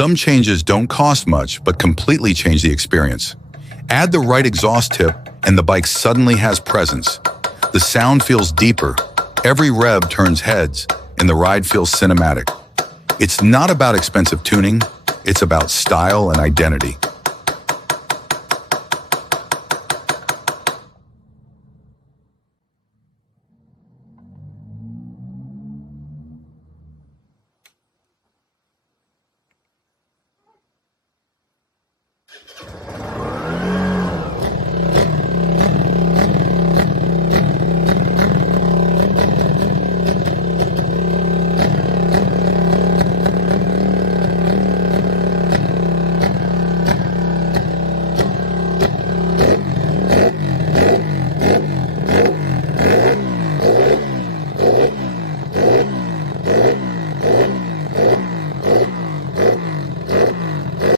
Some changes don't cost much, but completely change the experience. Add the right exhaust tip, and the bike suddenly has presence. The sound feels deeper, every rev turns heads, and the ride feels cinematic. It's not about expensive tuning, it's about style and identity.